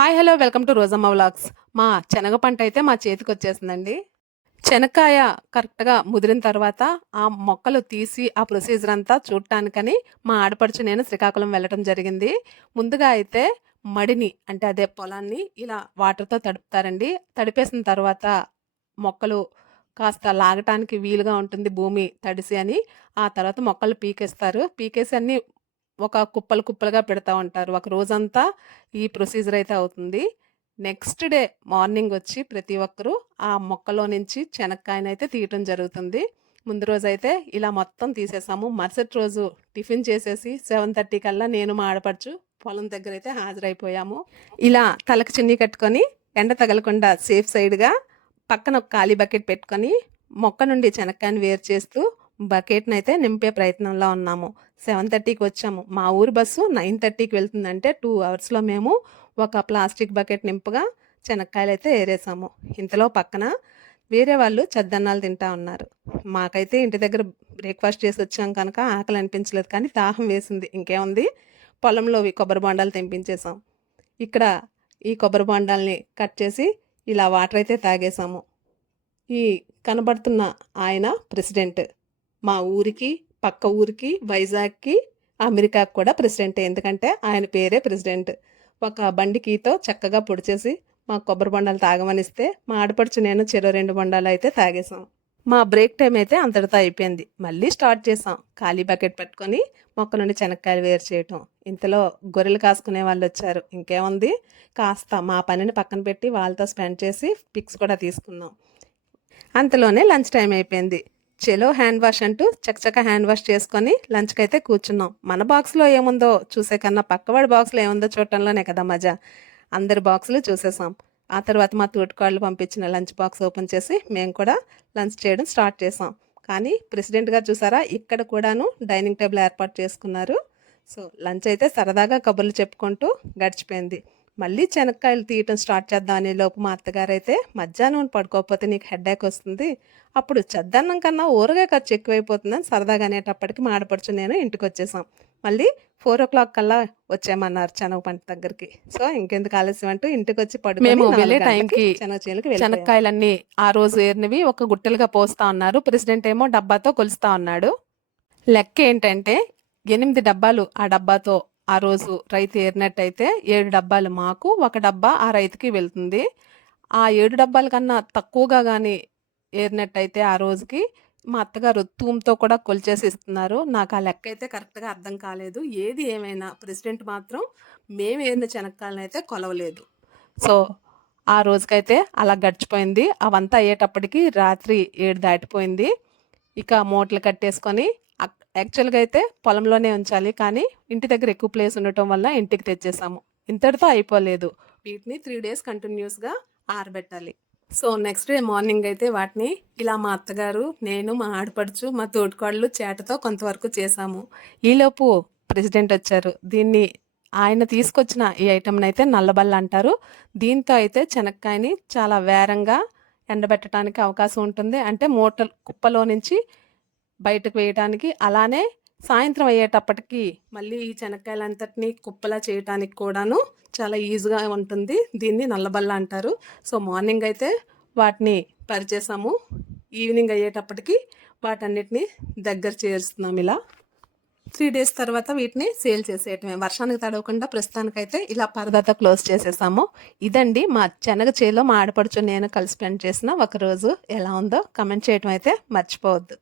Hi hello welcome to Rojamma vlogs. మా శనగ పంట అయితే మా చేతికి వచ్చేసిందండి. శనక్కాయ కరెక్ట్గా ముదిరిన తర్వాత ఆ మొక్కలు తీసి ఆ ప్రొసీజర్ అంతా చూడటానికని మా ఆడపడుచు నేను శ్రీకాకుళం వెళ్ళటం జరిగింది. ముందుగా అయితే మడిని అంటే అదే పొలాన్ని ఇలా వాటర్తో తడుపుతారండి. తడిపేసిన తర్వాత మొక్కలు కాస్త లాగటానికి వీలుగా ఉంటుంది భూమి తడిసి అని. ఆ తర్వాత మొక్కలు పీకేస్తారు. పీకేసి అన్ని ఒక కుప్పలు కుప్పలుగా పెడతా ఉంటారు. ఒక రోజంతా ఈ ప్రొసీజర్ అయితే అవుతుంది. నెక్స్ట్ డే మార్నింగ్ వచ్చి ప్రతి ఒక్కరూ ఆ మొక్కలో నుంచి శనక్కాయనైతే తీయటం జరుగుతుంది. ముందు రోజైతే ఇలా మొత్తం తీసేసాము. మరుసటి రోజు టిఫిన్ చేసేసి 7:30 కల్లా నేను మా ఆడపడుచు పొలం దగ్గర అయితే హాజరైపోయాము. ఇలా తలకు చున్నీ కట్టుకొని ఎండ తగలకుండా సేఫ్ సైడ్‌గా పక్కన ఒక ఖాళీ బకెట్ పెట్టుకొని మొక్క నుండి శనక్కాయని వేరు చేస్తూ బకెట్‌నైతే నింపే ప్రయత్నంలో ఉన్నాము. 7:30కి వచ్చాము. మా ఊరు బస్సు 9:30కి వెళ్తుందంటే 2 అవర్స్‌లో మేము ఒక ప్లాస్టిక్ బకెట్ నింపుగా శనక్కాయలైతే ఏరేసాము. ఇంతలో పక్కన వేరే వాళ్ళు చద్దన్నాలు తింటా ఉన్నారు. మాకైతే ఇంటి దగ్గర బ్రేక్‌ఫాస్ట్ చేసి వచ్చాం కనుక ఆకలి అనిపించలేదు కానీ దాహం వేసింది. ఇంకేముంది పొలంలోవి కొబ్బరి బొండాలు తెంపించేసాం. ఇక్కడ ఈ కొబ్బరి బొండాల్ని కట్ చేసి ఇలా వాటర్ అయితే తాగేసాము. ఈ కనబడుతున్న ఆయన ప్రెసిడెంట్. మా ఊరికి, పక్క ఊరికి, వైజాగ్‌కి, అమెరికాకి కూడా ప్రెసిడెంటే. ఎందుకంటే ఆయన పేరే ప్రెసిడెంట్. ఒక బండి కీతో చక్కగా పొడిచేసి మాకు కొబ్బరి బొండాలు తాగమనిస్తే మా ఆడపడుచు నేను చెరో 2 బొండాలైతే తాగేసాం. మా బ్రేక్ టైం అయితే అంతటితో అయిపోయింది. మళ్ళీ స్టార్ట్ చేసాం. ఖాళీ బకెట్ పట్టుకొని మొక్క నుండి శనక్కాయలు వేరు చేయటం. ఇంతలో గొర్రెలు కాసుకునే వాళ్ళొచ్చారు. ఇంకేముంది కాస్త మా పనిని పక్కన పెట్టి వాళ్ళతో స్పెండ్ చేసి పిక్స్ కూడా తీసుకున్నాం. అంతలోనే లంచ్ టైం అయిపోయింది. చెలో హ్యాండ్ వాష్ అంటూ చకచక హ్యాండ్ వాష్ చేసుకొని లంచ్కి అయితే కూర్చున్నాం. మన బాక్స్లో ఏముందో చూసే కన్నా పక్కవాడి బాక్స్లో ఏముందో చూడటంలోనే కదా మజా. అందరి బాక్సులు చూసేసాం. ఆ తర్వాత మా తోటికోళ్ళు పంపించిన లంచ్ బాక్స్ ఓపెన్ చేసి మేము కూడా లంచ్ చేయడం స్టార్ట్ చేసాం. కానీ ప్రెసిడెంట్గా చూసారా ఇక్కడ కూడాను డైనింగ్ టేబుల్ ఏర్పాటు చేసుకున్నారు. సో లంచ్ అయితే సరదాగా కబుర్లు చెప్పుకుంటూ గడిచిపోయింది. మళ్ళీ శనక్కాయలు తీయటం స్టార్ట్ చేద్దాం అనే లోపు మా అత్తగారు అయితే మధ్యాహ్నం పడుకోకపోతే నీకు హెడ్ఏక్ వస్తుంది, అప్పుడు చద్దన్నం కన్నా ఊరగాయ ఖర్చు ఎక్కువైపోతుందని సరదాగా అనేటప్పటికి మా ఆడపడుచు నేను ఇంటికి వచ్చేసాం. మళ్ళీ 4:00 కల్లా వచ్చామన్నారు శనగ పంట దగ్గరికి. సో ఇంకెందుకు ఆలస్యం అంటూ ఇంటికి వచ్చి మేము వెళ్ళే టైంకి శనక్కాయలన్నీ ఆ రోజు ఏరినవి ఒక గుట్టలుగా పోస్తా ఉన్నారు. ప్రెసిడెంట్ ఏమో డబ్బాతో కొలుస్తా ఉన్నాడు. లెక్క ఏంటంటే 8 డబ్బాలు ఆ డబ్బాతో ఆ రోజు రైతు ఏరినట్టయితే 7 డబ్బాలు మాకు, 1 డబ్బా ఆ రైతుకి వెళ్తుంది. ఆ 7 డబ్బాల కన్నా తక్కువగా కానీ ఏరినట్టయితే ఆ రోజుకి మా అత్తగారు తూముతో కూడా కొలిచేసి ఇస్తున్నారు. నాకు ఆ లెక్క అయితే కరెక్ట్గా అర్థం కాలేదు. ఏది ఏమైనా ప్రెసిడెంట్ మాత్రం మేము ఏరిన శనక్కాయలను అయితే కొలవలేదు. సో ఆ రోజుకైతే అలా గడిచిపోయింది. అవంతా అయ్యేటప్పటికి రాత్రి 7 దాటిపోయింది. ఇక మూటలు కట్టేసుకొని యాక్చువల్గా అయితే పొలంలోనే ఉంచాలి, కానీ ఇంటి దగ్గర ఎక్కువ ప్లేస్ ఉండటం వల్ల ఇంటికి తెచ్చేసాము. ఇంతటితో అయిపోలేదు, వీటిని 3 డేస్ కంటిన్యూస్గా ఆరబెట్టాలి. సో నెక్స్ట్ డే మార్నింగ్ అయితే వాటిని ఇలా మా అత్తగారు, నేను, మా ఆడపడుచు, మా తోటికోడలు చేటతో కొంతవరకు చేసాము. ఈలోపు ప్రెసిడెంట్ వచ్చారు. దీన్ని ఆయన తీసుకొచ్చిన ఈ ఐటమ్ని అయితే నల్లబల్ల అంటారు. దీంతో అయితే శనక్కాయని చాలా వేరంగా ఎండబెట్టడానికి అవకాశం ఉంటుంది. అంటే మూటలు కుప్పలో నుంచి బయటకు వేయటానికి, అలానే సాయంత్రం అయ్యేటప్పటికి మళ్ళీ ఈ శనక్కాయలంతటినీ కుప్పలా చేయటానికి కూడాను చాలా ఈజీగా ఉంటుంది. దీన్ని నల్లబల్ల అంటారు. సో మార్నింగ్ అయితే వాటిని పరిచేసాము. ఈవినింగ్ అయ్యేటప్పటికి వాటన్నిటిని దగ్గర చేరుస్తున్నాం. ఇలా 3 డేస్ తర్వాత వీటిని సేల్ చేసేయటమే. వర్షానికి తడవకుండా ప్రస్తుతానికైతే ఇలా పరదాతో క్లోజ్ చేసేసాము. ఇదండి మా శనగ చేలో మా ఆడపడుచు నేను కలిసి స్పెండ్ చేసిన ఒక రోజు. ఎలా ఉందో కమెంట్ చేయటం అయితే మర్చిపోవద్దు.